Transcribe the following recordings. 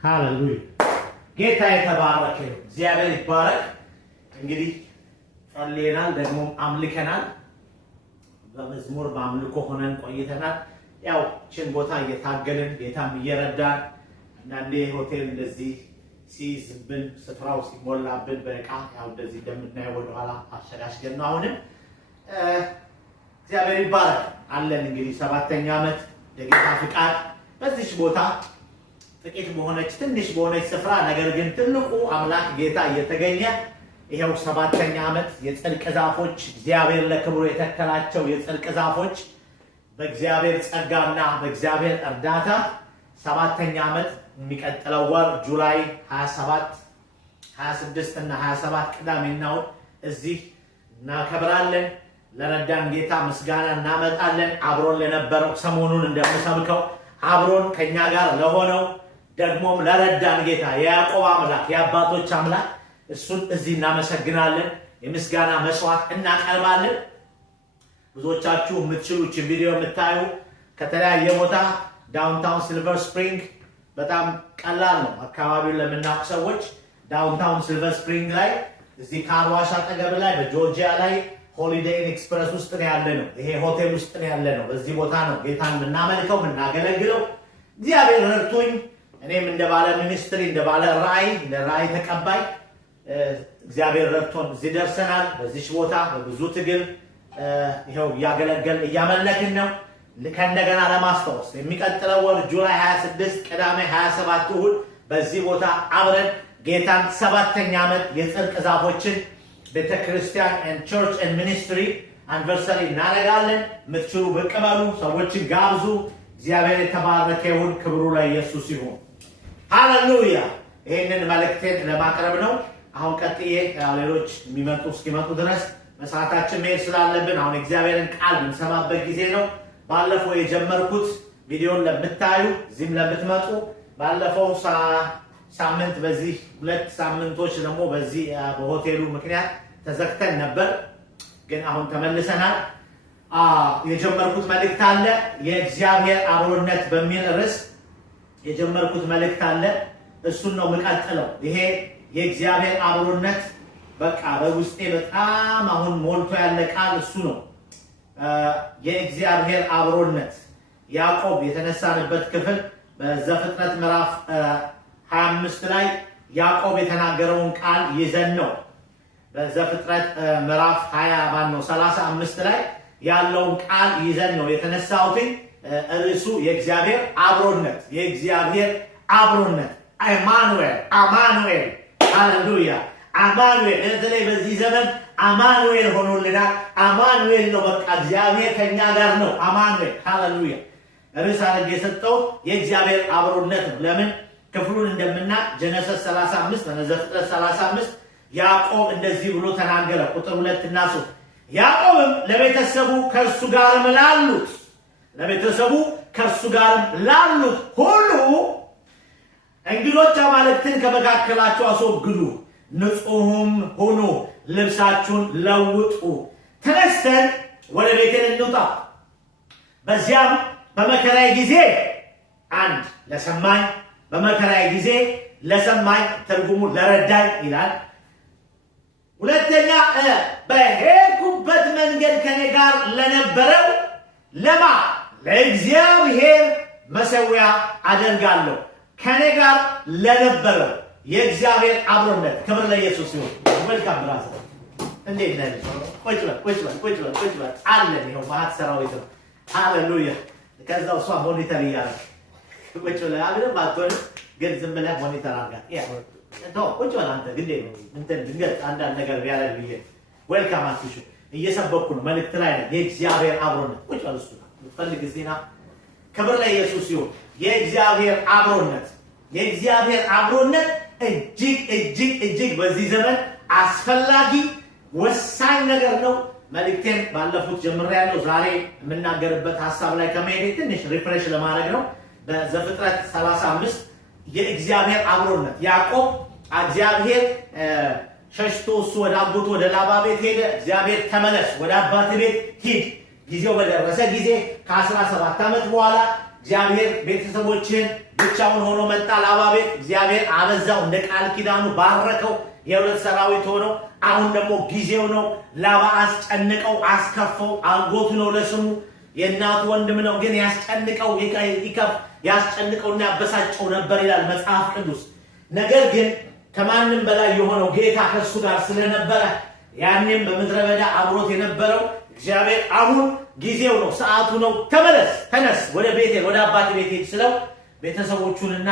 ሃሌሉያ ጌታ የተባረከ እግዚአብሔር ይባረክ። እንግዲህ ጸልየናል ደግሞ አምልከናል። በመዝሙር በአምልኮ ሆነን ቆይተናል። ያው ችን ቦታ እየታገልን ጌታም እየረዳን አንዳንዴ ሆቴል እንደዚህ ሲዝብን ስፍራው ሲሞላብን በቃ ያው እንደዚህ እንደምናየው ወደኋላ አሸጋሽገን ነው። አሁንም እግዚአብሔር ይባረክ አለን። እንግዲህ 7ኛ ዓመት የጌታ ፍቃድ በዚህ ቦታ ጥቂት በሆነች ትንሽ በሆነች ስፍራ ነገር ግን ትልቁ አምላክ ጌታ እየተገኘ ይሄው 7ኛ ዓመት የጽድቅ ዛፎች እግዚአብሔር ለክብሩ የተከላቸው የጽድቅ ዛፎች በእግዚአብሔር ጸጋና በእግዚአብሔር እርዳታ 7ኛ ዓመት የሚቀጥለው ወር ጁላይ 27 26 እና 27 ቅዳሜና እሑድ እዚህ እናከብራለን። ለረዳን ጌታ ምስጋና እናመጣለን። አብሮን ለነበረው ሰሞኑን እንደምሰብከው አብሮን ከኛ ጋር ለሆነው ደግሞም ለረዳን ጌታ የያዕቆብ አምላክ የአባቶች አምላክ እሱን እዚህ እናመሰግናለን። የምስጋና መስዋዕት እናቀርባለን። ብዙዎቻችሁ የምትችሉት ቪዲዮ የምታዩ ከተለያየ ቦታ ዳውንታውን ሲልቨር ስፕሪንግ በጣም ቀላል ነው። አካባቢውን ለምናውቁ ሰዎች ዳውንታውን ሲልቨር ስፕሪንግ ላይ እዚህ ካርዋሽ አጠገብ ላይ በጆርጂያ ላይ ሆሊዴይ ኤክስፕረስ ውስጥ ነው ያለ ነው። ይሄ ሆቴል ውስጥ ነው ያለ ነው። በዚህ ቦታ ነው ጌታን የምናመልከው የምናገለግለው። እግዚአብሔር ረድቶኝ እኔም እንደ ባለ ሚኒስትሪ እንደ ባለ ራእይ እንደ ራእይ ተቀባይ እግዚአብሔር ረድቶን እዚህ ደርሰናል። በዚህ ቦታ በብዙ ትግል ይሄው እያገለገልን እያመለክን ነው። ከእንደገና ለማስታወስ የሚቀጥለው ወር ጁላይ 26 ቅዳሜ 27 እሑድ በዚህ ቦታ አብረን ጌታን 7ኛ ዓመት የጽድቅ ዛፎችን ቤተክርስቲያን and church and ministry anniversary እናደርጋለን። የምትችሉ ብቅ በሉ፣ ሰዎችን ጋብዙ። እግዚአብሔር የተባረከ ይሁን። ክብሩ ለኢየሱስ ይሁን። ሃሌሉያ። ይሄንን መልእክቴን ለማቅረብ ነው። አሁን ቀጥዬ ሌሎች እስኪመጡ ድረስ መስዋዕታችን መሄድ ስላለብን አሁን እግዚአብሔርን ቃል የምንሰማበት ጊዜ ነው። ባለፈው የጀመርኩት ቪዲዮን ለምታዩ እዚህም ለምትመጡ ባለፈው ሳምንት በዚህ 2 ሳምንቶች ደግሞ በዚህ በሆቴሉ ምክንያት ተዘግተን ነበር፣ ግን አሁን ተመልሰናል። የጀመርኩት መልእክት አለ የእግዚአብሔር አብሮነት በሚል ርዕስ የጀመርኩት መልእክት አለ። እሱን ነው የምቀጥለው። ይሄ የእግዚአብሔር አብሮነት በቃ በውስጤ በጣም አሁን ሞልቶ ያለ ቃል እሱ ነው። የእግዚአብሔር አብሮነት ያዕቆብ የተነሳንበት ክፍል በዘፍጥረት ምዕራፍ 25 ላይ ያዕቆብ የተናገረውን ቃል ይዘን ነው። በዘፍጥረት ምዕራፍ 35 ላይ ያለውን ቃል ይዘን ነው የተነሳሁት። ርዕሱ የእግዚአብሔር አብሮነት የእግዚአብሔር አብሮነት አማኑኤል ሃሌሉያ አማኑኤል። በተለይ በዚህ ዘመን አማኑኤል ሆኖልናል። አማኑኤል ነው በቃ እግዚአብሔር ከኛ ጋር ነው። አማኑኤል ሃሌሉያ። ርዕስ አድርጌ የሰጠው የእግዚአብሔር አብሮነት ነው። ለምን ክፍሉን እንደምናውቅ ጀነሲስ 35 ዘፍጥረት 35 ያዕቆብ እንደዚህ ብሎ ተናገረ። ቁጥር 2 እና 3 ያዕቆብም ለቤተሰቡ ከእርሱ ጋርም ላሉት ሁሉ እንግዶች አማልክትን ከመካከላቸው አስወግዱ፣ ንጹሕም ሁኑ፣ ልብሳችሁን ለውጡ፣ ተነስተን ወደ ቤቴል እንውጣ፣ በዚያም በመከራዬ ጊዜ በመከራዬ ጊዜ ለሰማኝ ትርጉሙ ለረዳኝ ይላል። ሁለተኛ በሄድኩበት መንገድ ከኔ ጋር ለነበረው ለእግዚአብሔር መሠዊያ አደርጋለሁ። ከኔ ጋር ለነበረው የእግዚአብሔር አብሮነት ክብር ለኢየሱስ ይሁን። ዌልካም ብራዘር፣ እንዴት ነህ? ቁጭ በል አለን። ይኸው ማት ሰራዊት ነው። ሃሌሉያ። ከዛው እሷ ሞኒተር እያደረግ ቁጭ ብለህ አብረን ባትሆን ግን ዝም ብለህ ሞኒተር አድርጋት። ቁጭ በል አንተ ግዴ ነው እንትን ድንገት አንዳንድ ነገር ቢያደርግ ብዬ ዌልካም አትሹ። እየሰበኩ ነው፣ መልእክት ላይ ነው። የእግዚአብሔር አብሮነት ቁጭ በል። እሱ ትፈልግ ዜና ክብር ለኢየሱስ ይሁን። የእግዚአብሔር አብሮነት እጅግ በዚህ ዘመን አስፈላጊ ወሳኝ ነገር ነው። መልእክቴን ባለፉት ጀምሬያለሁ። ዛሬ የምናገርበት ሐሳብ ላይ ከመሄዴ ትንሽ ሪፍሬሽ ለማድረግ ነው። በዘፍጥረት 35 የእግዚአብሔር አብሮነት ያዕቆብ እግዚአብሔር ሸሽቶ እሱ ወደ አጎቱ ወደ ላባ ቤት ሄደ። እግዚአብሔር ተመለስ ወደ አባት ቤት ሂድ፣ ጊዜው በደረሰ ጊዜ ከ17 ዓመት በኋላ እግዚአብሔር ቤተሰቦችን ብቻውን ሆኖ መጣ ላባ ቤት። እግዚአብሔር አበዛው፣ እንደ ቃል ኪዳኑ ባረከው። የሁለት ሰራዊት ሆኖ አሁን ደግሞ ጊዜው ነው። ላባ አስጨንቀው፣ አስከፈው። አጎቱ ነው ለስሙ፣ የእናቱ ወንድም ነው፣ ግን ያስጨንቀው ያስጨንቀውና ያበሳጨው ነበር ይላል መጽሐፍ ቅዱስ። ነገር ግን ከማንም በላይ የሆነው ጌታ ከሱ ጋር ስለነበረ ያኔም በምድረ በዳ አብሮት የነበረው እግዚአብሔር አሁን ጊዜው ነው፣ ሰዓቱ ነው፣ ተነስ ወደ ቤቴል ወደ አባቴ ቤት ሂድ ስለው ቤተሰቦቹንና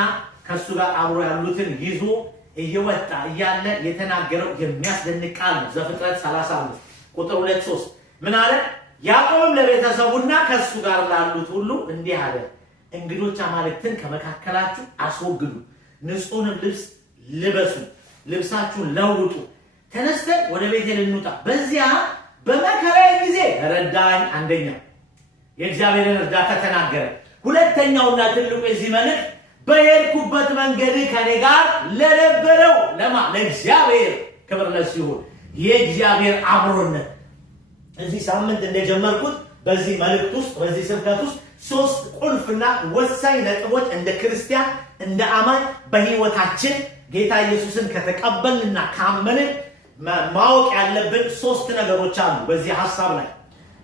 ከሱ ጋር አብሮ ያሉትን ይዞ እየወጣ እያለ የተናገረው የሚያስደንቅ ቃል ነው። ዘፍጥረት 35 ቁጥር 2-3 ምን አለ? ያዕቆብም ለቤተሰቡና ከሱ ጋር ላሉት ሁሉ እንዲህ አለ፣ እንግዶች አማልክትን ከመካከላችሁ አስወግዱ፣ ንጹሕንም ልብስ ልበሱ፣ ልብሳችሁን ለውጡ፣ ተነስተን ወደ ቤቴል እንውጣ፣ በዚያ በመከራዬ ጊዜ ረዳኝ። አንደኛው የእግዚአብሔርን እርዳታ ተናገረ። ሁለተኛውና ትልቁ የዚህ መልእክት በሄድኩበት መንገድ ከኔ ጋር ለነበረው ለእግዚአብሔር ክብር ለእሱ ይሁን። የእግዚአብሔር አብሮነት እዚህ ሳምንት እንደጀመርኩት በዚህ መልእክት ውስጥ በዚህ ስብከት ውስጥ 3 ቁልፍና ወሳኝ ነጥቦች እንደ ክርስቲያን እንደ አማኝ በህይወታችን ጌታ ኢየሱስን ከተቀበልንና ካመንን ማወቅ ያለብን 3 ነገሮች አሉ። በዚህ ሐሳብ ላይ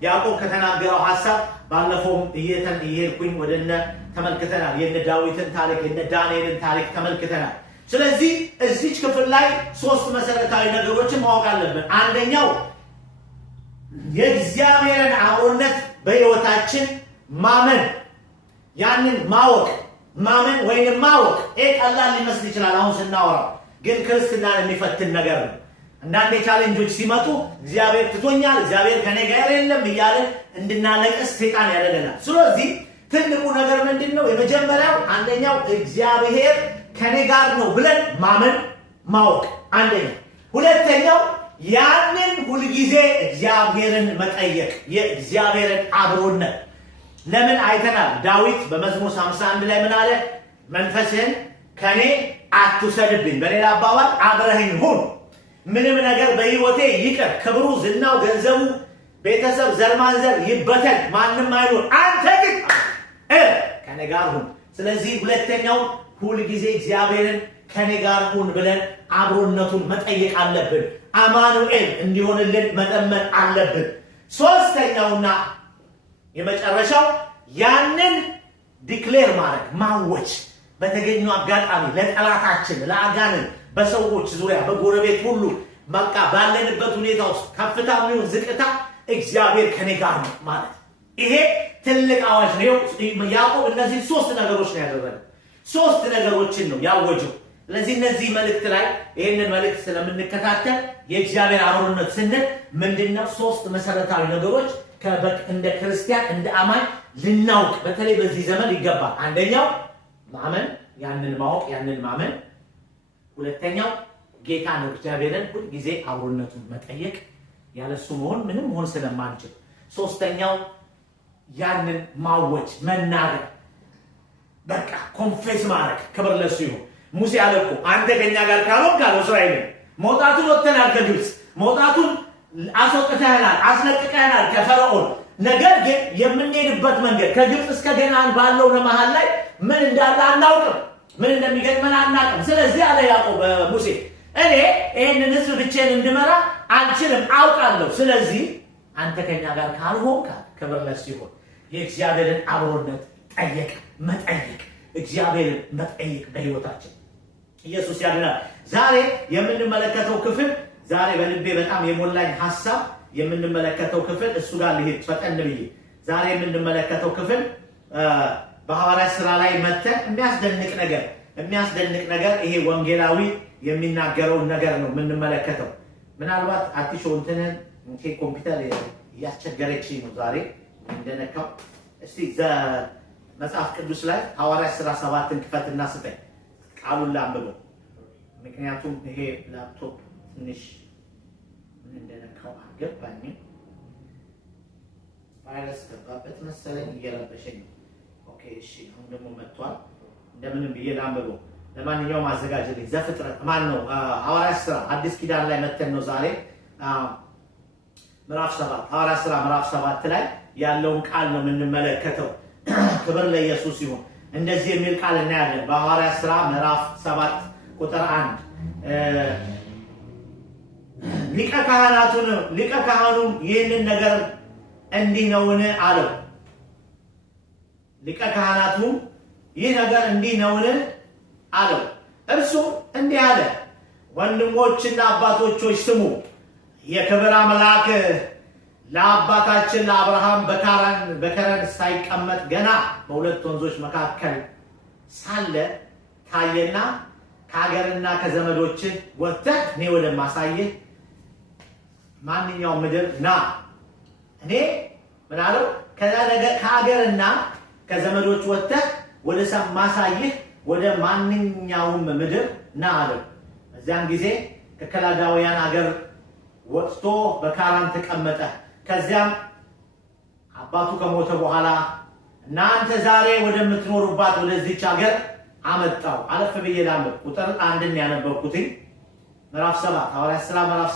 ያዕቆብ ከተናገረው ሐሳብ ባለፈው እየሄድኩኝ ወደነ ተመልክተናል። የነ ዳዊትን ታሪክ የነ ዳንኤልን ታሪክ ተመልክተናል። ስለዚህ እዚች ክፍል ላይ 3 መሰረታዊ ነገሮችን ማወቅ አለብን። አንደኛው የእግዚአብሔርን አብሮነት በህይወታችን ማመን፣ ያንን ማመን ወይንም ማወቅ ቀላል ሊመስል ይችላል አሁን ስናወራው፣ ግን ክርስትናን የሚፈትን ነገር ነው። አንዳንዴ ቻሌንጆች ሲመጡ እግዚአብሔር ትቶኛል፣ እግዚአብሔር ከኔ ጋር የለም እያለ እንድናለቅስ ሰይጣን ያደርገናል። ስለዚህ ትልቁ ነገር ምንድነው? የመጀመሪያው አንደኛው እግዚአብሔር ከኔ ጋር ነው ብለን ማመን ማወቅ አንደኛው። ሁለተኛው ያንን ሁልጊዜ እግዚአብሔርን መጠየቅ፣ የእግዚአብሔርን አብሮነት። ለምን አይተናል። ዳዊት በመዝሙር 51 ላይ ምን አለ? መንፈስህን ከኔ አትውሰድብኝ፣ በሌላ አባባል አብረኸኝ ሁን፣ ምንም ነገር በህይወቴ ይቅር፣ ክብሩ፣ ዝናው፣ ገንዘቡ፣ ቤተሰብ፣ ዘር ማንዘር ይበተን፣ ማንም አይኖር፣ አንተ ግን ከኔ ጋር ሁን። ስለዚህ ሁለተኛው ሁልጊዜ እግዚአብሔርን ከኔ ጋር ሁን ብለን አብሮነቱን መጠየቅ አለብን። አማኑኤል እንዲሆንልን መጠመን አለብን። ሶስተኛውና የመጨረሻው ያንን ዲክሌር ማድረግ ማወጅ፣ በተገኘው አጋጣሚ ለጠላታችን ለአጋንን በሰዎች ዙሪያ በጎረቤት ሁሉ በቃ ባለንበት ሁኔታ ውስጥ ከፍታም ይሁን ዝቅታ እግዚአብሔር ከኔ ጋር ነው ማለት ይሄ ትልቅ አዋጅ ነው። ያዕቆብ እነዚህ 3 ነገሮች ነው ያደረገው። 3 ነገሮችን ነው ያወጀው። ስለዚህ እነዚህ መልእክት ላይ ይሄንን መልእክት ስለምንከታተል የእግዚአብሔር አብሮነት ስንል ምንድነው 3 መሰረታዊ ነገሮች እንደ ክርስቲያን እንደ አማኝ ልናውቅ በተለይ በዚህ ዘመን ይገባል። አንደኛው ማመን፣ ያንን ማወቅ፣ ያንን ማመን። ሁለተኛው ጌታን እግዚአብሔርን ሁሉ ጊዜ አብሮነቱን መጠየቅ፣ ያለሱ ምንም መሆን ስለማንችል። ሶስተኛው ያንን ማወጅ መናገር፣ በቃ ኮንፌስ ማድረግ። ክብር ለሱ ይሁን። ሙሴ አለቆ አንተ ከኛ ጋር ካልሆንክ አለ እስራኤል መውጣቱን ወጥተናል፣ ከግብፅ መውጣቱን አስወጥተናል፣ አስለቅቀናል ከፈርዖን። ነገር ግን የምንሄድበት መንገድ ከግብፅ እስከ ገናን ባለው መሃል ላይ ምን እንዳለ አናውቅም፣ ምን እንደሚገጥመን አናውቅም። ስለዚህ አለ ያዕቆብ ሙሴ እኔ ይሄንን ህዝብ ብቻዬን እንድመራ አልችልም፣ አውቃለሁ። ስለዚህ አንተ ከኛ ጋር ካልሆንክ ክብር ለሱ ይሁን። የእግዚአብሔርን አብሮነት መጠየቅ እግዚአብሔርን መጠየቅ በህይወታችን ኢየሱስ ያድናል። ዛሬ የምንመለከተው ክፍል ዛሬ በልቤ በጣም የሞላኝ ሐሳብ የምንመለከተው ክፍል እሱ ጋር ልሄድ ፈጠን ብዬ ዛሬ የምንመለከተው ክፍል በሐዋርያት ሥራ ላይ መተን የሚያስደንቅ ነገር ይሄ ወንጌላዊ የሚናገረው ነገር ነው የምንመለከተው። ምናልባት አዲስ ወንተነን ኮምፒውተር ያስቸገረችኝ ነው ዛሬ እንደነካው። እስቲ መጽሐፍ ቅዱስ ላይ ሐዋርያት ሥራ 7ን ክፈትና ስጠኝ፣ ቃሉን ላንብበው። ምክንያቱም ይሄ ላፕቶፕ ትንሽ ምን እንደነካው አልገባኝም። ቫይረስ ገባበት መሰለኝ እየረበሸኝ ነው። ኦኬ እሺ፣ አሁን ደግሞ መጥቷል። እንደምንም ብዬ ላንብበው። ለማንኛውም አዘጋጅልኝ። ዘፍጥረት ሐዋርያት ሥራ አዲስ ኪዳን ላይ መተን ነው ዛሬ ምዕራፍ 7 ሐዋርያት ሥራ ምዕራፍ 7 ላይ ያለውን ቃል ነው የምንመለከተው። ክብር ለኢየሱስ ይሁን። እንደዚህ የሚል ቃል እናያለን በሐዋርያት ሥራ ምዕራፍ 7 ቁጥር 1 ሊቀ ካህኑም ይህንን ነገር እንዲህ ነውን አለው። ሊቀ ካህናቱም ይህ ነገር እንዲህ ነውን አለው። እርሱም እንዲህ አለ፣ ወንድሞችና አባቶች ሆይ ስሙ። የክብር አምላክ ለአባታችን ለአብርሃም በከረን ሳይቀመጥ ገና በሁለት ወንዞች መካከል ሳለ ታየና ከሀገርና ከዘመዶች ወጥተህ እኔ ወደማሳይህ ማንኛውም ምድር ና። እኔ ምን አለው? ከሀገርና ከዘመዶች ወጥተህ ወደ ማሳይህ ወደ ማንኛውም ምድር ና አለው። በዚያን ጊዜ ከከላዳውያን ሀገር ወጥቶ በካራን ተቀመጠ። ከዚያም አባቱ ከሞተ በኋላ እናንተ ዛሬ ወደምትኖሩባት ወደዚህች ሀገር አመጣው። አለፍ ብዬ ላንብብ። ቁጥር 1 ያነበብኩት ምዕራፍ 7 ሐዋርያት ሥራ ምዕራፍ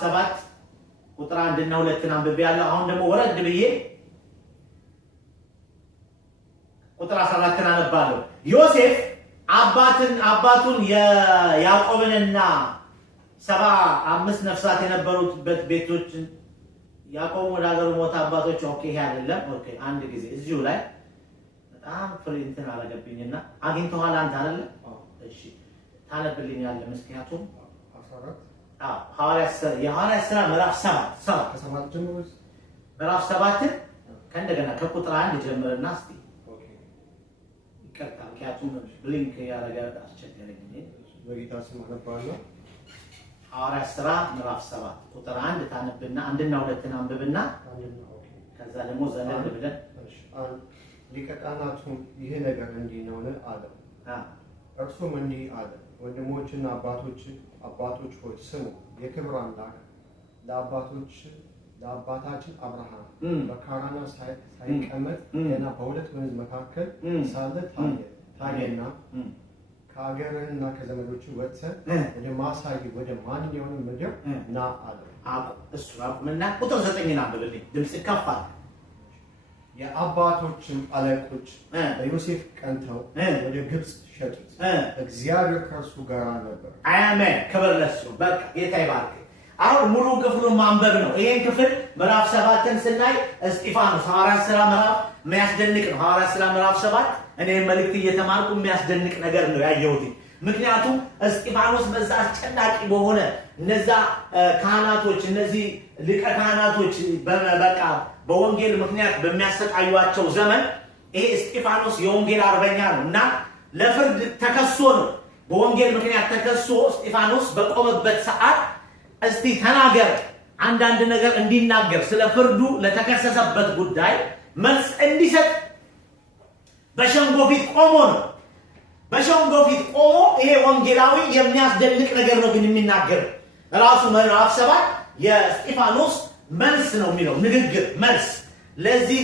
7 ቁጥር 1 እና 2 አንብቤያለሁ። አሁን ደግሞ ወረድ ብዬ ቁጥር 14 አነባለሁ። ዮሴፍ አባቱን ያዕቆብንና 75 ነፍሳት የነበሩበት ቤቶች ያዕቆብ ወደ ሀገሩ ሞተ። አባቶች ኦኬ፣ ይሄ አይደለም። ኦኬ፣ አንድ ጊዜ እዚሁ ላይ በጣም ፍሪንትን አረገብኝና አግኝተዋል አንተ አይደለ? እሺ፣ ታነብልኛለህ። ምክንያቱም 14 የሐዋርያት ሥራ ምዕራፍ 7 ከ7 ጀምሮ ምዕራፍ 7 ከእንደገና ከቁጥር 1 ጀምርና እስቲ ይቀርታ። ምክንያቱም ብሊንክ ያደረገ አስቸገረኝ። በጌታ ስም አነባለሁ። ሐዋርያት ሥራ ምዕራፍ 7 ቁጥር 1 ታነብና 1 እና 2 አንብብና ከዛ ደግሞ ዘለል ብለን ሊቀ ካህናቱም ይህ ነገር እንዲህ ነው አለው። እርሱም እንዲህ አለ፣ ወንድሞችና አባቶች ሆይ ስሙ። የክብር አምላክ ለአባታችን አብርሃም በካራን ሳይቀመጥ ገና በሁለት ወንዝ መካከል ሳለ ታየና ከሀገርህና ከዘመዶች ወጥተህ ወደ ማሳይህ ወደ ማንኛውም ምድር ና አለው። እሱ አቁምና ቁጥር 9 አንብብልኝ። ድምጽ ከፍ አለ። የአባቶችም አለቆች በዮሴፍ ቀንተው ወደ ግብፅ ሸጡት፣ እግዚአብሔር ከእርሱ ጋር ነበር። አሜን። ክብር ለእሱ። በቃ ጌታ ይባርክ። አሁን ሙሉ ክፍሉን ማንበብ ነው። ይሄን ክፍል ምዕራፍ 7ን ስናይ እስጢፋኖስ ሐዋርያት ሥራ ምዕራፍ የሚያስደንቅ ነው። ሐዋርያት ሥራ ምዕራፍ 7 እኔ መልእክት እየተማርኩ የሚያስደንቅ ነገር ነው ያየሁት። ምክንያቱም እስጢፋኖስ በዛ አስጨናቂ በሆነ እነዛ ካህናቶች እነዚህ ሊቀ ካህናቶች በቃ በወንጌል ምክንያት በሚያሰቃዩአቸው ዘመን ይሄ እስጢፋኖስ የወንጌል አርበኛ ነው እና ለፍርድ ተከሶ ነው። በወንጌል ምክንያት ተከሶ እስጢፋኖስ በቆመበት ሰዓት እስቲ ተናገር፣ አንዳንድ ነገር እንዲናገር ስለ ፍርዱ ለተከሰሰበት ጉዳይ መልስ እንዲሰጥ በሸንጎ ፊት ቆሞ ነው። በሸንጎ ፊት ቆሞ ይሄ ወንጌላዊ የሚያስደንቅ ነገር ነው ግን የሚናገር ራሱ ምዕራፍ 7 የእስጢፋኖስ መልስ ነው የሚለው ንግግር መልስ ለዚህ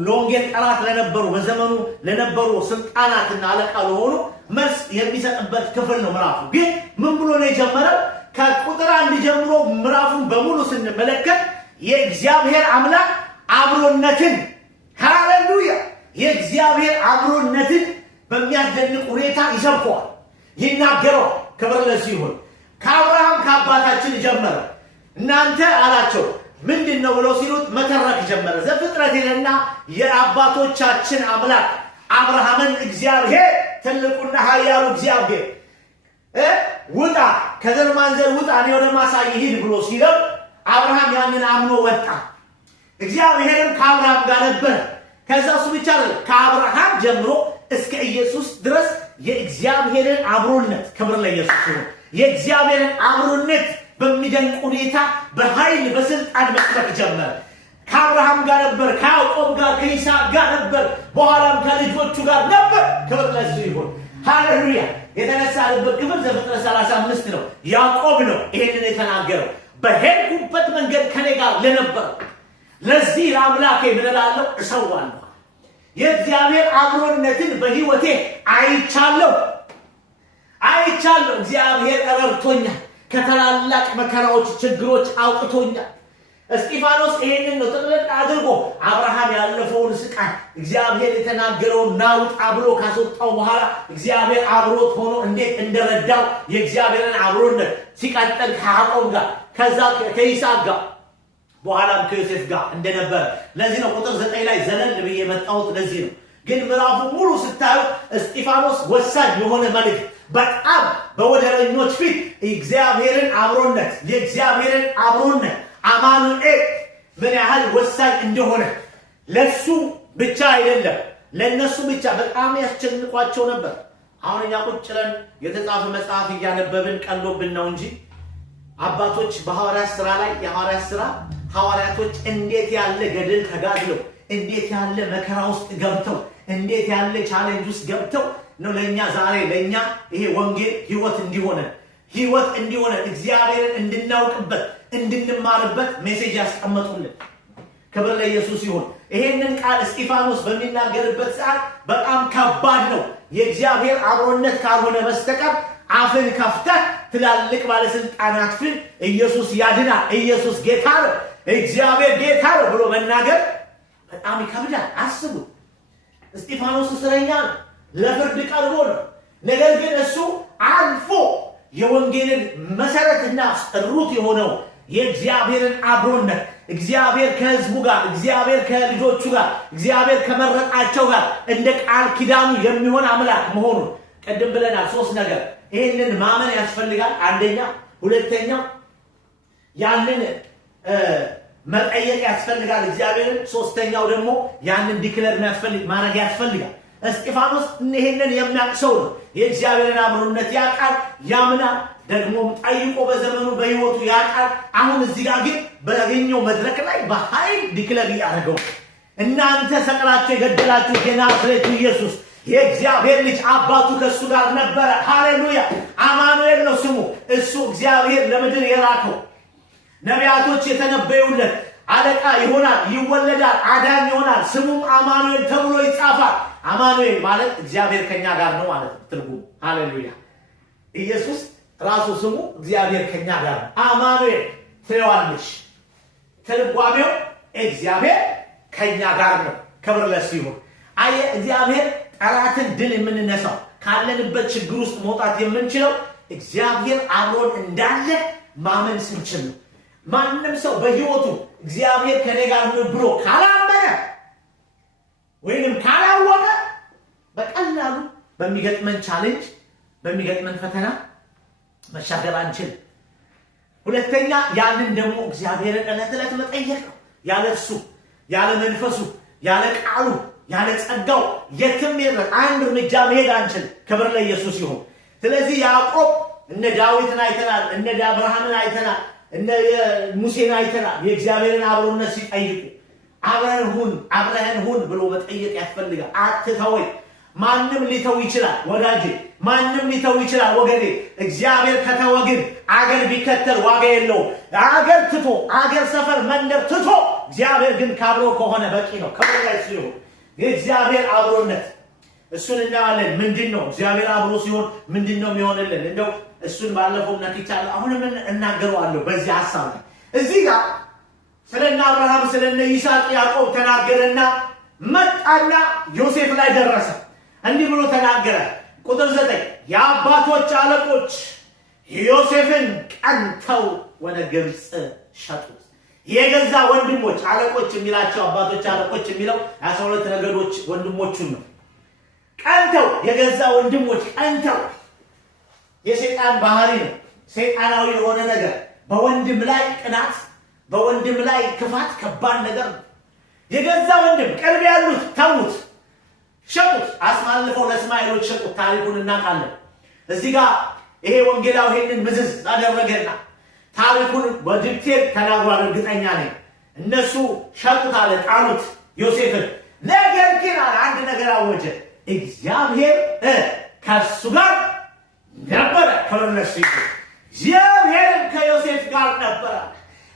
ለወንጌል ጠላት ለነበሩ በዘመኑ ለነበሩ ስልጣናትና አለቃ ለሆኑ መልስ የሚሰጥበት ክፍል ነው። ምዕራፉ ግን ምን ብሎ ነው የጀመረው? ከቁጥር 1 ጀምሮ ምዕራፉን በሙሉ ስንመለከት የእግዚአብሔር አምላክ አብሮነትን ሃሌሉያ የእግዚአብሔር አብሮነትን በሚያስደንቅ ሁኔታ ይሰብከዋል፣ ይናገረዋል። ክብር ለዚህ ይሁን። ከአብርሃም ከአባታችን ጀመረ። እናንተ አላቸው ምንድነው ብለው ሲሉት መተረክ ጀመረ። ዘፍጥረትና የአባቶቻችን አምላክ አብርሃምን እግዚአብሔር ትልቁና ኃያሉ እግዚአብሔር ውጣ ከዘር ማንዘር ውጣ እኔ ወደ ማሳይ ሂድ ብሎ ሲለው አብርሃም ያንን አምኖ ወጣ። እግዚአብሔርም ከአብርሃም ጋር ነበር። ከዛ እሱ ብቻ አይደለም ከአብርሃም ጀምሮ እስከ ኢየሱስ ድረስ የእግዚአብሔርን አብሮነት ክብር ለኢየሱስ ይሁን። የእግዚአብሔርን አብሮነት በሚደንቅ ሁኔታ በኃይል በስልጣን መስበክ ጀመረ። ከአብርሃም ጋር ነበር፣ ከያዕቆብ ጋር ከይስሐቅ ጋር ነበር፣ በኋላም ከልጆቹ ጋር ነበር። ክብር ለሱ ይሁን። ሃሌሉያ። የተነሳበት ክፍል ዘፍጥረት 35 ነው። ያዕቆብ ነው ይሄንን የተናገረው። በሄድኩበት መንገድ ከኔ ጋር ለነበር ለዚህ ለአምላኬ ምን እላለሁ? እሰዋለሁ። የእግዚአብሔር አብሮነትን በህይወቴ አይቻለሁ። እግዚአብሔር ረድቶኛል። ከተላላቅ መከራዎች ችግሮች አውጥቶኛል። እስጢፋኖስ ይሄንን ነው ጥቅልል አድርጎ አብርሃም ያለፈውን ስቃይ እግዚአብሔር የተናገረውን ናውጣ ብሎ ካስወጣው በኋላ እግዚአብሔር አብሮት ሆኖ እንዴት እንደረዳው የእግዚአብሔርን አብሮነት ሲቀጥል ከያዕቆብ ጋር ከዛ ከይስሐቅ ጋር በኋላም ከዮሴፍ ጋር እንደነበረ ለዚህ ነው ቁጥር 9 ላይ ዘለል ብዬ የመጣሁት ለዚህ ነው። ግን ምዕራፉ ሙሉ ስታዩ እስጢፋኖስ ወሳኝ የሆነ መልእክት በጣም በወደረኞች ፊት እግዚአብሔርን አብሮነት የእግዚአብሔርን አብሮነት አማኑኤል ምን ያህል ወሳኝ እንደሆነ ለሱ ብቻ አይደለም ለነሱ ብቻ በጣም ያስጨንቋቸው ነበር። አሁን እኛ ቁጭ ብለን የተጻፈ መጽሐፍ እያነበብን ቀሎብን ነው እንጂ አባቶች በሐዋርያት ሥራ ላይ የሐዋርያት ሥራ ሐዋርያቶች እንዴት ያለ ገድል ተጋድለው እንዴት ያለ መከራ ውስጥ ገብተው እንዴት ያለ ቻሌንጅ ውስጥ ገብተው ነው ለኛ ዛሬ ለኛ ይሄ ወንጌል ህይወት እንዲሆነ እግዚአብሔርን እንድናውቅበት እንድንማርበት ሜሴጅ ያስቀመጡልን። ክብር ለኢየሱስ ይሁን። ይሄንን ቃል እስጢፋኖስ በሚናገርበት ሰዓት በጣም ከባድ ነው። የእግዚአብሔር አብሮነት ካልሆነ በስተቀር አፍን ከፍተህ ትላልቅ ባለስልጣናት ፊት ኢየሱስ ያድናል፣ ኢየሱስ ጌታ ነው፣ እግዚአብሔር ጌታ ነው ብሎ መናገር በጣም ይከብዳል። አስቡት። እስጢፋኖስ እስረኛ ነው፣ ለፍርድ ቀርቦ ነው። ነገር ግን እሱ አልፎ የወንጌልን መሰረትና ሩት የሆነው የእግዚአብሔርን አብሮነት እግዚአብሔር ከህዝቡ ጋር እግዚአብሔር ከልጆቹ ጋር እግዚአብሔር ከመረጣቸው ጋር እንደ ቃል ኪዳኑ የሚሆን አምላክ መሆኑን ቀደም ብለናል። ሶስት ነገር ይሄንን ማመን ያስፈልጋል። አንደኛ፣ ሁለተኛ ያንን መጠየቅ ያስፈልጋል እግዚአብሔርን። ሶስተኛው ደግሞ ያንን ዲክለር ማድረግ ያስፈልጋል። እስጢፋኖስ ይሄንን የሚያቅሰው ነው። የእግዚአብሔርን አብሮነት ያውቃል፣ ያምናል፣ ደግሞም ጠይቆ በዘመኑ በህይወቱ ያውቃል። አሁን እዚህ ጋር ግን በያገኘው መድረክ ላይ በኃይል ዲክለር ያደረገው እናንተ ሰቅላችሁ የገደላችሁት የናዝሬቱ ኢየሱስ የእግዚአብሔር ልጅ አባቱ ከሱ ጋር ነበረ። ሃሌሉያ! አማኑኤል ነው ስሙ። እሱ እግዚአብሔር ለምድር የላከው ነቢያቶች የተነበዩለት አለቃ ይሆናል፣ ይወለዳል፣ አዳኝ ይሆናል፣ ስሙም አማኑኤል ተብሎ ይጻፋል። አማኑኤል ማለት እግዚአብሔር ከኛ ጋር ነው ማለት ነው ትርጉሙ። ሃሌሉያ! ኢየሱስ ራሱ ስሙ እግዚአብሔር ከኛ ጋር ነው። አማኑኤል ትለዋለሽ፣ ትርጓሜው እግዚአብሔር ከኛ ጋር ነው። ክብር ለእሱ ይሁን። አየ እግዚአብሔር ጠላትን ድል የምንነሳው ካለንበት ችግር ውስጥ መውጣት የምንችለው እግዚአብሔር አብሮን እንዳለ ማመን ስንችል ነው። ማንም ሰው በህይወቱ እግዚአብሔር ከኔ ጋር ነው ብሎ ካላመነ ወይንም ካላወቀ በቀላሉ በሚገጥመን ቻሌንጅ በሚገጥመን ፈተና መሻገር አንችልም። ሁለተኛ ያንን ደግሞ እግዚአብሔርን ዕለት ዕለት መጠየቅ ነው። ያለ እርሱ ያለ መንፈሱ ያለ ቃሉ ያለ ጸጋው የትም የለም አንድ እርምጃ መሄድ አንችልም። ክብር ለኢየሱስ ይሁን። ስለዚህ ያዕቆብ እነ ዳዊትን አይተናል፣ እነ አብርሃምን አይተናል፣ እነ ሙሴን አይተናል። የእግዚአብሔርን አብሮነት ሲጠይቁ አብረህን ሁን ብሎ መጠየቅ ያስፈልጋል። አትተወኝ። ማንም ሊተው ይችላል ወዳጄ፣ ማንም ሊተው ይችላል ወገኔ። እግዚአብሔር ከተወ ግን አገር ቢከተል ዋጋ የለውም። አገር ትቶ አገር ሰፈር መንደር ትቶ እግዚአብሔር ግን ካብሮ ከሆነ በቂ ነው። ክብር ለኢየሱስ ይሁን። የእግዚአብሔር አብሮነት እሱን እናያለን። ምንድነው እግዚአብሔር አብሮ ሲሆን ምንድነው የሚሆንልን? እንደው እሱን ባለፈው ነክቻለሁ፣ አሁንም እናገረዋለሁ በዚህ ሐሳብ ላይ። እዚህ ጋር ስለና አብርሃም ስለነ ይስሐቅ ያዕቆብ ተናገረና መጣና ዮሴፍ ላይ ደረሰ። እንዲህ ብሎ ተናገረ። ቁጥር 9 የአባቶች አለቆች ዮሴፍን ቀንተው ወደ ግብጽ ሸጡት። የገዛ ወንድሞች አለቆች የሚላቸው አባቶች አለቆች የሚለው 12 ነገዶች ወንድሞቹን ነው። ቀንተው የገዛ ወንድሞች ቀንተው የሰይጣን ባህሪ ነው። ሰይጣናዊ የሆነ ነገር በወንድም ላይ ቅናት፣ በወንድም ላይ ክፋት ከባድ ነገር ነው። የገዛ ወንድም ቅርብ ያሉት ተውት፣ ሸጡት። አስማልፈው ለእስማኤሎች ሸጡት። ታሪኩን እናውቃለን። እዚህ ጋር ይሄ ወንጌላው ይሄንን ምዝዝ አደረገና ታሪኩን በዲቴል ተናግሯል። እርግጠኛ ነኝ እነሱ ሸጡት አለ፣ ጣሉት ዮሴፍን። ነገር ግን አንድ ነገር አወጀ፣ እግዚአብሔር ከሱ ጋር ነበረ። ከለነሱ እግዚአብሔር ከዮሴፍ ጋር ነበረ።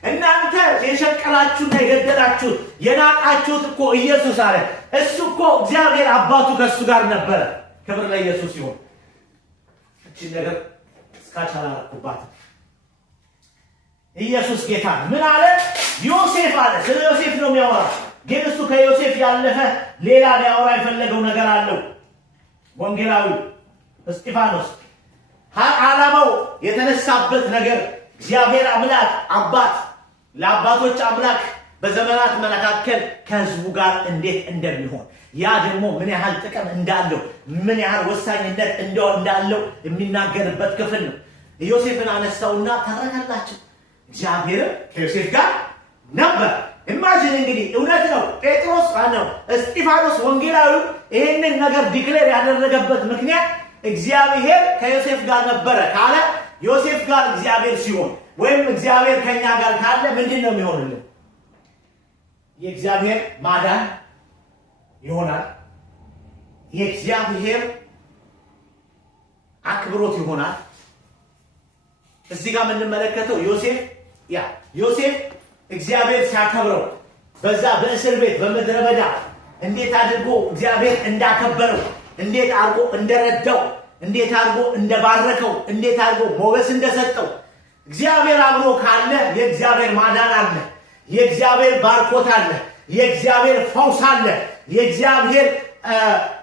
እናንተ የሸቀላችሁና የገደላችሁት የናቃችሁት እኮ ኢየሱስ አለ። እሱ እኮ እግዚአብሔር አባቱ ከሱ ጋር ነበረ። ክብር ለኢየሱስ ይሁን። እቺ ነገር እስካቻላልኩባት ኢየሱስ ጌታ ምን አለ? ዮሴፍ አለ። ስለ ዮሴፍ ነው የሚያወራው። ግን እሱ ከዮሴፍ ያለፈ ሌላ ሊያወራ የፈለገው ነገር አለው። ወንጌላዊ እስጢፋኖስ ዓላማው የተነሳበት ነገር እግዚአብሔር አምላክ አባት ለአባቶች አምላክ በዘመናት መካከል ከህዝቡ ጋር እንዴት እንደሚሆን ያ ደግሞ ምን ያህል ጥቅም እንዳለው ምን ያህል ወሳኝነት እንዳለው የሚናገርበት ክፍል ነው። ዮሴፍን አነሳውና ተረከላቸው። እግዚአብሔር ከዮሴፍ ጋር ነበር። ኢማጂን እንግዲህ እውነት ነው። ጴጥሮስ ነው እስጢፋኖስ ወንጌላዊ ይሄንን ነገር ዲክሌር ያደረገበት ምክንያት እግዚአብሔር ከዮሴፍ ጋር ነበረ ካለ ዮሴፍ ጋር እግዚአብሔር ሲሆን ወይም እግዚአብሔር ከኛ ጋር ካለ ምንድነው የሚሆንልን? የእግዚአብሔር ማዳን ይሆናል። የእግዚአብሔር አክብሮት ይሆናል። እዚህ ጋር የምንመለከተው ዮሴፍ እግዚአብሔር ሲያከብረው በዛ በእስር ቤት በምድረ በዳ እንዴት አድርጎ እግዚአብሔር እንዳከበረው እንዴት አድርጎ እንደረዳው እንዴት አድርጎ እንደባረከው እንዴት አድርጎ ሞገስ እንደሰጠው እግዚአብሔር አብሮ ካለ የእግዚአብሔር ማዳን አለ፣ የእግዚአብሔር ባርኮት አለ፣ የእግዚአብሔር ፈውስ አለ፣ የእግዚአብሔር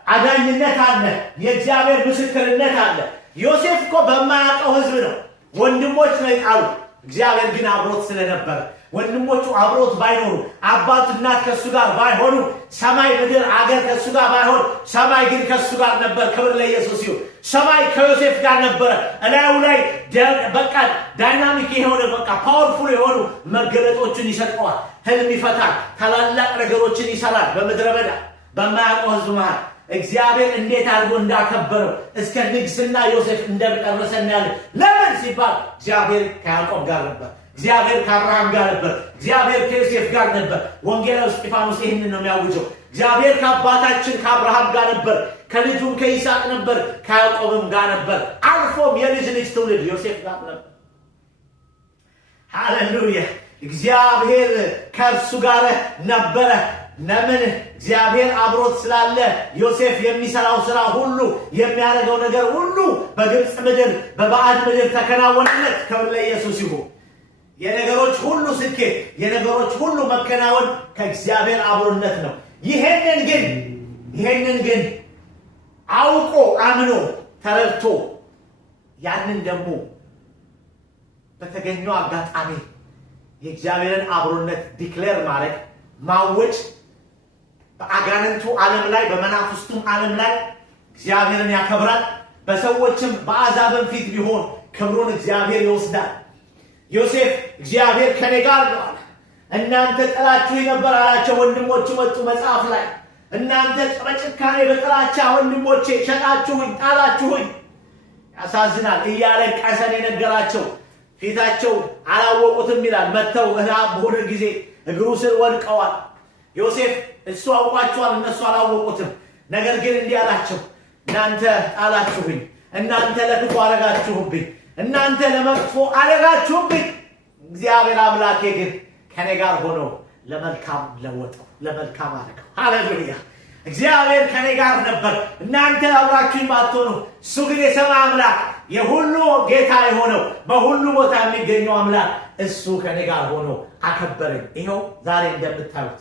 አዳኝነት አለ፣ የእግዚአብሔር ምስክርነት አለ። ዮሴፍ እኮ በማያውቀው ህዝብ ነው ወንድሞች ነው የጣሉ። እግዚአብሔር ግን አብሮት ስለነበረ ወንድሞቹ አብሮት ባይኖሩ አባት እናት ከሱ ጋር ባይሆኑ ሰማይ ምድር አገር ከሱ ጋር ባይሆን ሰማይ ግን ከሱ ጋር ነበር። ክብር ለኢየሱስ ይሁን። ሰማይ ከዮሴፍ ጋር ነበር። እላዩ ላይ በቃ ዳይናሚክ የሆነ በቃ ፓወርፉል የሆኑ መገለጦችን ይሰጠዋል። ህልም ይፈታል። ታላላቅ ነገሮችን ይሰራል። በምድረ በዳ በማያውቀው ህዝብ መሃል እግዚአብሔር እንዴት አድርጎ እንዳከበረው እስከ ንግስና ዮሴፍ እንደደረሰ እናያለን። ለምን ሲባል እግዚአብሔር ከያዕቆብ ጋር ነበር። እግዚአብሔር ከአብርሃም ጋር ነበር። እግዚአብሔር ከዮሴፍ ጋር ነበር። ወንጌላዊ እስጢፋኖስ ይህንን ነው የሚያውጀው። እግዚአብሔር ከአባታችን ከአብርሃም ጋር ነበር፣ ከልጁም ከይስሐቅ ነበር፣ ከያዕቆብም ጋር ነበር፣ አልፎም የልጅ ልጅ ትውልድ ዮሴፍ ጋር ነበር። ሃሌሉያ! እግዚአብሔር ከእርሱ ጋር ነበረ። ለምን? እግዚአብሔር አብሮት ስላለ ዮሴፍ የሚሰራው ስራ ሁሉ የሚያደርገው ነገር ሁሉ በግብፅ ምድር በባዕድ ምድር ተከናወነለት። ክብር ለኢየሱስ ይሁን። የነገሮች ሁሉ ስኬት የነገሮች ሁሉ መከናወን ከእግዚአብሔር አብሮነት ነው። ይሄንን ግን አውቆ አምኖ ተረድቶ ያንን ደግሞ በተገኘው አጋጣሚ የእግዚአብሔርን አብሮነት ዲክሌር ማድረግ ማወጭ በአጋንንቱ ዓለም ላይ በመናፍስቱም ዓለም ላይ እግዚአብሔርን ያከብራል። በሰዎችም በአሕዛብም ፊት ቢሆን ክብሩን እግዚአብሔር ይወስዳል። ዮሴፍ እግዚአብሔር ከኔ ጋር ነው አለ። እናንተ ጠላችሁኝ ነበር አላቸው። ወንድሞቹ መጡ መጽሐፍ ላይ እናንተ በጭካኔ በጥላቻ ወንድሞቼ ሸጣችሁኝ፣ ጣላችሁኝ። ያሳዝናል። እያለቀሰ የነገራቸው ፊታቸው አላወቁትም ይላል። መተው በሆነ ጊዜ እግሩ ስር ወድቀዋል። ዮሴፍ እሱ አውቋቸዋል፣ እነሱ አላወቁትም። ነገር ግን እንዲህ አላቸው፣ እናንተ ጣላችሁኝ፣ እናንተ ለክፉ አረጋችሁብኝ፣ እናንተ ለመጥፎ አረጋችሁብኝ። እግዚአብሔር አምላኬ ግን ከኔ ጋር ሆኖ ለመልካም ለወጠው፣ ለመልካም አረገው። ሃሌሉያ! እግዚአብሔር ከኔ ጋር ነበር። እናንተ አብራችሁኝ ባትሆኑ እሱ ግን የሰማይ አምላክ የሁሉ ጌታ የሆነው በሁሉ ቦታ የሚገኘው አምላክ እሱ ከኔ ጋር ሆኖ አከበረኝ። ይኸው ዛሬ እንደምታዩት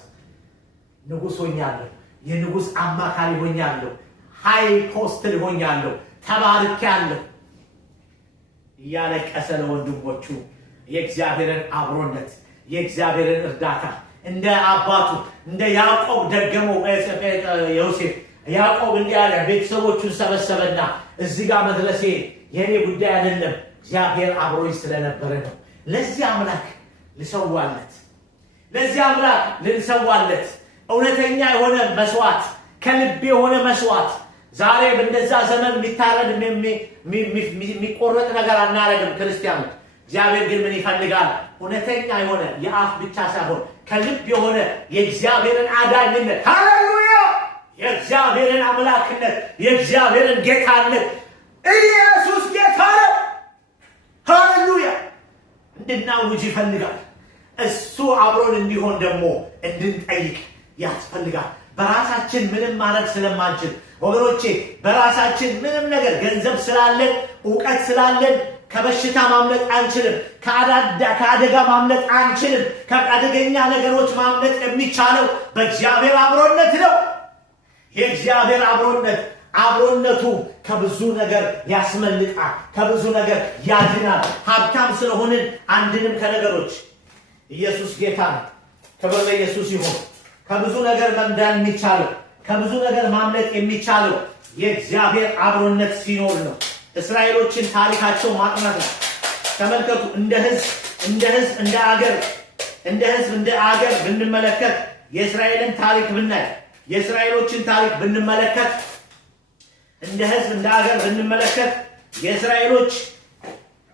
ንጉሥ ሆኛለሁ፣ የንጉሥ አማካሪ ሆኛለሁ፣ ሃይ ፖስትል ሆኛለሁ፣ ተባርኬያለሁ እያለቀሰ ለወንድሞቹ የእግዚአብሔርን አብሮነት የእግዚአብሔርን እርዳታ እንደ አባቱ እንደ ያዕቆብ ደገመው። ዮሴፍ ያዕቆብ እንዲህ አለ፣ ቤተሰቦቹን ሰበሰበና እዚህ ጋር መድረሴ የኔ ጉዳይ አይደለም፣ እግዚአብሔር አብሮኝ ስለነበረ ነው። ለዚህ አምላክ ልሰዋለት፣ ለዚህ አምላክ ልንሰዋለት እውነተኛ የሆነ መስዋዕት፣ ከልብ የሆነ መስዋዕት። ዛሬ በእንደዛ ዘመን የሚታረድ የሚቆረጥ ነገር አናረግም ክርስቲያኖች። እግዚአብሔር ግን ምን ይፈልጋል? እውነተኛ የሆነ የአፍ ብቻ ሳይሆን ከልብ የሆነ የእግዚአብሔርን አዳኝነት፣ ሃሌሉያ! የእግዚአብሔርን አምላክነት፣ የእግዚአብሔርን ጌታነት፣ ኢየሱስ ጌታ ነው፣ ሃሌሉያ! እንድናውጅ ይፈልጋል። እሱ አብሮን እንዲሆን ደግሞ እንድንጠይቅ ያስፈልጋል። በራሳችን ምንም ማድረግ ስለማንችል ወገኖቼ፣ በራሳችን ምንም ነገር ገንዘብ ስላለን፣ ዕውቀት ስላለን፣ ከበሽታ ማምለጥ አንችልም። ከአደጋ ማምለጥ አንችልም። ከአደገኛ ነገሮች ማምለጥ የሚቻለው በእግዚአብሔር አብሮነት ነው። የእግዚአብሔር አብሮነቱ ከብዙ ነገር ያስመልጣል፣ ከብዙ ነገር ያድናል። ሀብታም ስለሆንን አንድንም ከነገሮች ኢየሱስ ጌታ ነው። ክብር ለኢየሱስ ይሁን። ከብዙ ነገር መዳን የሚቻለው፣ ከብዙ ነገር ማምለጥ የሚቻለው የእግዚአብሔር አብሮነት ሲኖር ነው። እስራኤሎችን ታሪካቸው ማጥናት ነው። ተመልከቱ። እንደ ህዝብ እንደ አገር ብንመለከት የእስራኤልን ታሪክ ብናይ፣ የእስራኤሎችን ታሪክ ብንመለከት፣ እንደ ህዝብ እንደ አገር ብንመለከት የእስራኤሎች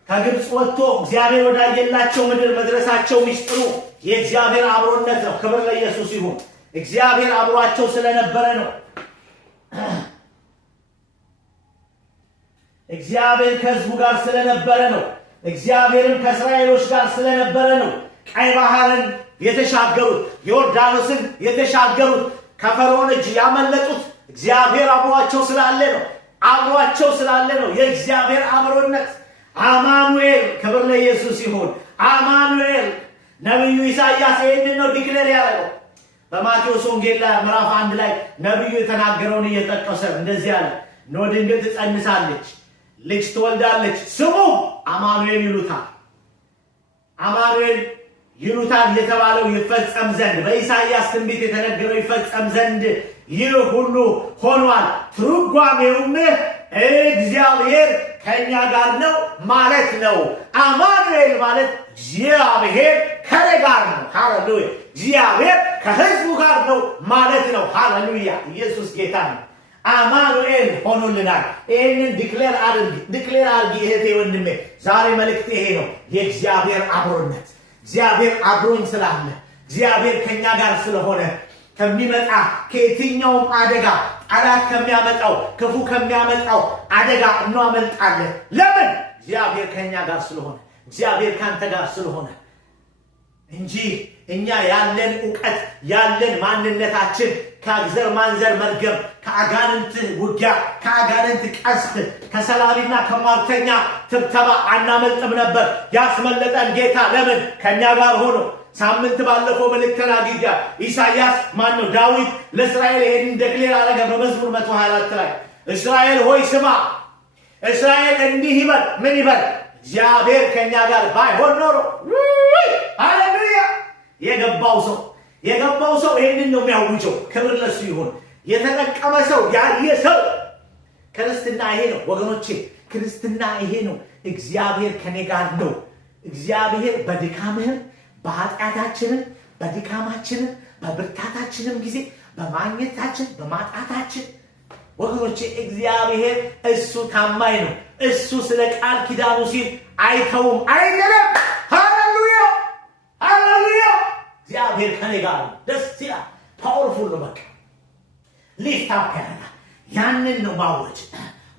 ከግብፅ ወጥቶ እግዚአብሔር ወዳየላቸው ምድር መድረሳቸው ሚስጥሩ የእግዚአብሔር አብሮነት ነው። ክብር ለኢየሱስ ይሁን። እግዚአብሔር አብሯቸው ስለነበረ ነው። እግዚአብሔር ከህዝቡ ጋር ስለነበረ ነው። እግዚአብሔርም ከእስራኤሎች ጋር ስለነበረ ነው ቀይ ባህርን የተሻገሩት፣ ዮርዳኖስን የተሻገሩት፣ ከፈርዖን እጅ ያመለጡት። እግዚአብሔር አብሯቸው ስላለ ነው። አብሯቸው ስላለ ነው። የእግዚአብሔር አብሮነት አማኑኤል። ክብር ለኢየሱስ ይሁን። አማኑኤል። ነብዩ ኢሳይያስ ይህንን ነው ዲክሌር ያደረገው በማቴዎስ ወንጌል ምዕራፍ 1 ላይ ነብዩ የተናገረውን እየጠቀሰ እንደዚህ አለ። እነሆ ድንግል ትጸንሳለች፣ ልጅ ትወልዳለች፣ ስሙ አማኑኤል ይሉታል። አማኑኤል ይሉታል የተባለው ይፈጸም ዘንድ በኢሳይያስ ትንቢት የተነገረው ይፈጸም ዘንድ ይህ ሁሉ ሆኗል። ትርጓሜውም እግዚአብሔር ከኛ ጋር ነው ማለት ነው። አማኑኤል ማለት እግዚአብሔር ከኔ ጋር ነው። ሃሌሉያ። እግዚአብሔር ከህዝቡ ጋር ነው ማለት ነው። ሃሌሉያ። ኢየሱስ ጌታ ነው። አማኑኤል ሆኖልናል። ይህንን ዲክሌር አድርጊ እህቴ ወንድሜ። ዛሬ መልእክት ይሄ ነው። የእግዚአብሔር አብሮነት። እግዚአብሔር አብሮኝ ስላለ፣ እግዚአብሔር ከኛ ጋር ስለሆነ ከሚመጣ ከየትኛውም አደጋ፣ ጠላት ከሚያመጣው፣ ክፉ ከሚያመጣው አደጋ እናመልጣለን። ለምን? እግዚአብሔር ከኛ ጋር ስለሆነ፣ እግዚአብሔር ካንተ ጋር ስለሆነ እንጂ እኛ ያለን ዕውቀት ያለን ማንነታችን ከዘር ማንዘር መርገም፣ ከአጋንንት ውጊያ፣ ከአጋንንት ቀስት፣ ከሰላቢና ከሟርተኛ ትብተባ አናመልጥም ነበር። ያስመለጠን ጌታ ለምን? ከኛ ጋር ሆኖ። ሳምንት ባለፈው መልእክት ተናግሬ ኢሳይያስ ማነው ዳዊት ለእስራኤል ይሄን ዲክሌር አደረገ በመዝሙር 124 ላይ እስራኤል ሆይ ስማ፣ እስራኤል እንዲህ ይበል። ምን ይበል? እግዚአብሔር ከኛ ጋር ባይሆን ኖሮ። ሃሌሉያ። የገባው ሰው ይሄንን ነው የሚያውጀው። ክብር ለሱ ይሁን። የተጠቀመ ሰው ያየ ሰው ክርስትና ይሄ ነው ወገኖቼ። ክርስትና ይሄ ነው። እግዚአብሔር ከኔ ጋር ነው። እግዚአብሔር በድካምህም በኃጢአታችንም በድካማችንም በብርታታችንም ጊዜ በማግኘታችን በማጣታችን ወገኖቼ እግዚአብሔር እሱ ታማኝ ነው። እሱ ስለ ቃል ኪዳኑ ሲል አይተውም አይደለም። ሃሌሉያ ሃሌሉያ። እግዚአብሔር ከኔ ጋር ነው። ደስ ይላል። ፓወርፉል ነው። በቃ ሊፍት አፕ ያደርጋል። ያንን ነው ማወጅ፣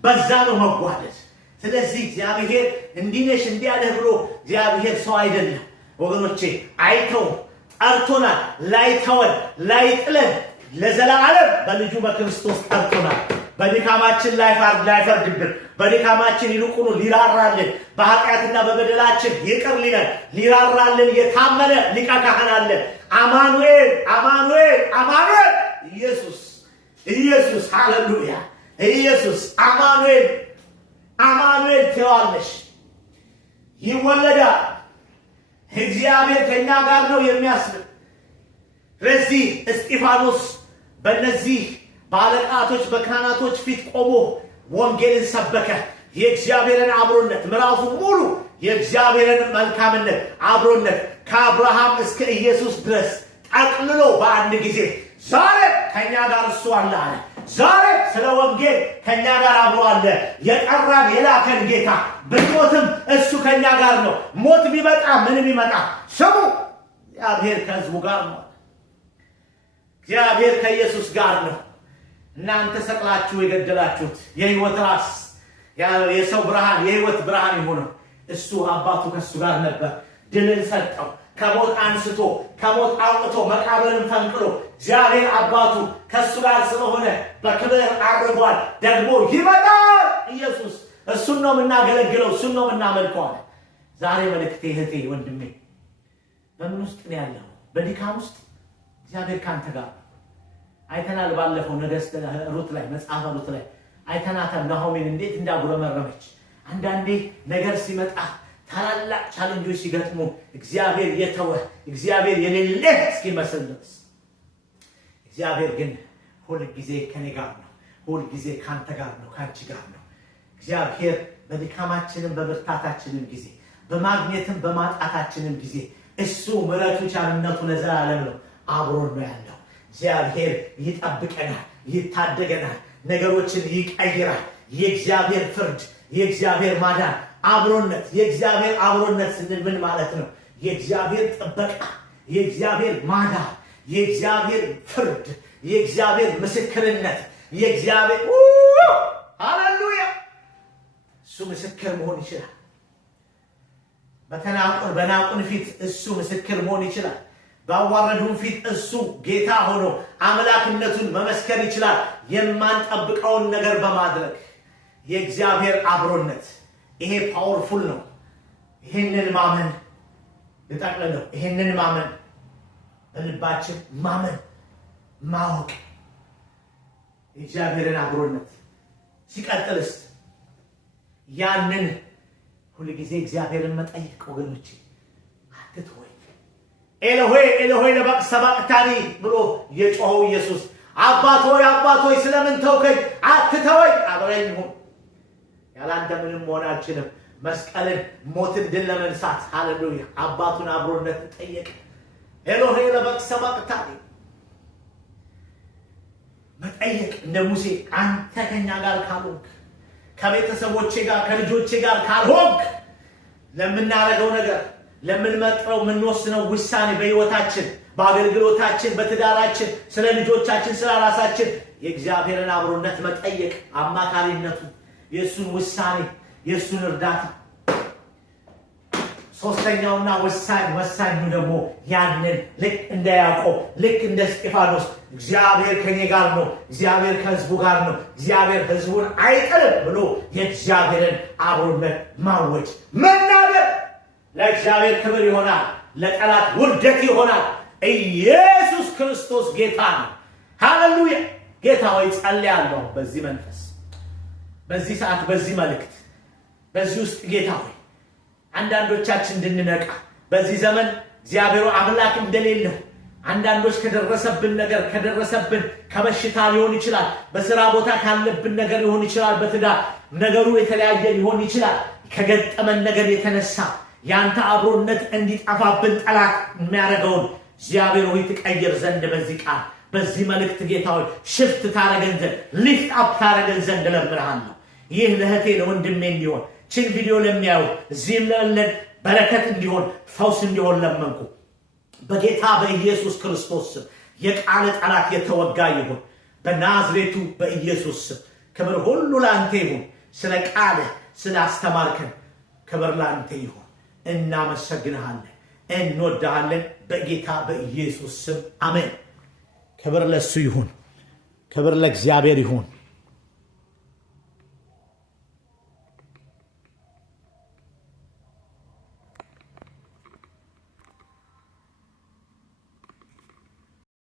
በዛ ነው መጓደድ። ስለዚህ እግዚአብሔር እንዲነሽ እንዲያለህ ብሎ እግዚአብሔር ሰው አይደለም ወገኖቼ። አይተውም፣ ጠርቶናል። ላይተወን ላይጥለን ለዘላለም በልጁ በክርስቶስ ጠርቶናል። በድካማችን ላይፈርድብን፣ በድካማችን ይልቁኑ ሊራራልን፣ በኃጢአትና በበደላችን ይቅር ሊለን ሊራራልን የታመነ ሊቀ ካህን አለን። አማኑኤል አማኑኤል አማኑኤል። ኢየሱስ ሃሌሉያ። ኢየሱስ አማኑኤል አማኑኤል ትለዋለሽ። ይወለዳል። እግዚአብሔር ከኛ ጋር ነው የሚያስብል። ስለዚህ እስጢፋኖስ በእነዚህ ባለቃቶች በካህናቶች ፊት ቆሞ ወንጌልን ሰበከ። የእግዚአብሔርን አብሮነት ምዕራፉ ሙሉ የእግዚአብሔርን መልካምነት አብሮነት ከአብርሃም እስከ ኢየሱስ ድረስ ጠቅልሎ በአንድ ጊዜ ዛሬ ከኛ ጋር እሱ አለ አለ። ዛሬ ስለ ወንጌል ከኛ ጋር አብሮ አለ። የጠራን የላከን ጌታ ብንሞትም እሱ ከኛ ጋር ነው። ሞት ቢመጣ ምን ቢመጣ ስሙ እግዚአብሔር ከህዝቡ ጋር ነው። እግዚአብሔር ከኢየሱስ ጋር ነው። እናንተ ሰቅላችሁ የገደላችሁት የህይወት ራስ የሰው ብርሃን የህይወት ብርሃን የሆነው እሱ አባቱ ከሱ ጋር ነበር። ድልን ሰጠው። ከሞት አንስቶ ከሞት አውጥቶ መቃብርን ፈንቅሎ እግዚአብሔር አባቱ ከሱ ጋር ስለሆነ በክብር አድርጓል። ደግሞ ይመጣል። ኢየሱስ እሱን ነው የምናገለግለው፣ እሱን ነው የምናመልከው። ዛሬ መልእክቴ እህቴ ወንድሜ በምን ውስጥ ነው ያለው? በድካም ውስጥ እግዚአብሔር ካንተ ጋር አይተናል። ባለፈው ነገሥት ሩት ላይ መጽሐፈ ሩት ላይ አይተናታል ናሆሚን እንዴት እንዳጉረመረመች። አንዳንዴ ነገር ሲመጣ ታላላቅ ቻሌንጆች ሲገጥሙ እግዚአብሔር የተወ እግዚአብሔር የሌለ እስኪመስል ድረስ እግዚአብሔር ግን ሁል ጊዜ ከኔ ጋር ነው፣ ሁል ጊዜ ካንተ ጋር ነው፣ ካንቺ ጋር ነው። እግዚአብሔር በድካማችንም በብርታታችንም ጊዜ በማግኘትም በማጣታችንም ጊዜ እሱ ምሕረቱ ቸርነቱ ለዘላለም ነው፣ አብሮን ነው ያለው። እግዚአብሔር ይጠብቀናል፣ ይታደገናል፣ ነገሮችን ይቀይራል። የእግዚአብሔር ፍርድ፣ የእግዚአብሔር ማዳን፣ አብሮነት፣ የእግዚአብሔር አብሮነት ስንል ምን ማለት ነው? የእግዚአብሔር ጥበቃ፣ የእግዚአብሔር ማዳን፣ የእግዚአብሔር ፍርድ፣ የእግዚአብሔር ምስክርነት፣ የእግዚአብሔር ሃሌሉያ እሱ ምስክር መሆን ይችላል። በናቁን ፊት እሱ ምስክር መሆን ይችላል። ባዋረዱን ፊት እሱ ጌታ ሆኖ አምላክነቱን መመስከር ይችላል። የማንጠብቀውን ነገር በማድረግ የእግዚአብሔር አብሮነት ይሄ ፓወርፉል ነው። ይሄንን ማመን ልጠቅልለው፣ ይሄንን ማመን በልባችን ማመን ማወቅ የእግዚአብሔርን አብሮነት ሲቀጥልስ ያንን ሁሉ ጊዜ እግዚአብሔርን መጠየቅ ወገኖቼ አትተወኝ። ኤሎሄ ኤሎሄ ለማ ሰበቅታኒ ብሎ የጮኸው ኢየሱስ አባት ሆይ ስለምን ተውከኝ? አትተወኝ፣ አብረኝ ሁን። ያላንተ ምንም መሆን አልችልም። መስቀልን ሞትን ድል ለመንሳት ሃሌሉያ አባቱን አብሮነት ጠየቀ። ኤሎሄ ለማ ሰበቅታኒ መጠየቅ እንደ ሙሴ አንተ ከኛ ጋር ካልሆንክ፣ ከቤተሰቦቼ ጋር ከልጆቼ ጋር ካልሆንክ ለምናረገው ነገር ለምንመጥረው የምንወስነው ውሳኔ በህይወታችን በአገልግሎታችን በትዳራችን ስለ ልጆቻችን ስለ ራሳችን የእግዚአብሔርን አብሮነት መጠየቅ አማካሪነቱ የሱን ውሳኔ የሱን እርዳታ ሶስተኛውና ወሳኙ ደግሞ ያንን ልክ እንደ ያዕቆብ ልክ እንደ እስጢፋኖስ እግዚአብሔር ከኔ ጋር ነው፣ እግዚአብሔር ከህዝቡ ጋር ነው፣ እግዚአብሔር ህዝቡን አይጥልም ብሎ የእግዚአብሔርን አብሮነት ማወጅ መናገር ለእግዚአብሔር ክብር ይሆናል፣ ለጠላት ውርደት ይሆናል። ኢየሱስ ክርስቶስ ጌታ ነው። ሃሌሉያ። ጌታ ሆይ ጸልያለሁ በዚህ መንፈስ በዚህ ሰዓት በዚህ መልእክት በዚህ ውስጥ ጌታ ሆይ አንዳንዶቻችን እንድንነቃ በዚህ ዘመን እግዚአብሔር አምላክ እንደሌለ አንዳንዶች ከደረሰብን ነገር ከደረሰብን ከበሽታ ሊሆን ይችላል፣ በስራ ቦታ ካለብን ነገር ሊሆን ይችላል፣ በትዳር ነገሩ የተለያየ ሊሆን ይችላል። ከገጠመን ነገር የተነሳ ያንተ አብሮነት እንዲጠፋብን ጠላት የሚያደርገውን እግዚአብሔር ሆይ ትቀይር ዘንድ በዚህ ቃል በዚህ መልእክት ጌታ ሆይ ሽፍት ታረገን ዘንድ ሊፍት አፕ ታረገን ዘንድ ለምንሃለሁ። ይህ ለእህቴ ለወንድሜ እንዲሆን ችን ቪዲዮ ለሚያዩ እዚህም ለለን በረከት እንዲሆን ፈውስ እንዲሆን ለመንኩ በጌታ በኢየሱስ ክርስቶስ ስም። የቃል ጠላት የተወጋ ይሁን በናዝሬቱ በኢየሱስ ስም። ክብር ሁሉ ላንተ ይሁን። ስለ ቃል ስለ አስተማርከን ክብር ላንተ ይሁን። እናመሰግንሃለን፣ እንወድሃለን በጌታ በኢየሱስ ስም አሜን። ክብር ለሱ ይሁን፣ ክብር ለእግዚአብሔር ይሁን።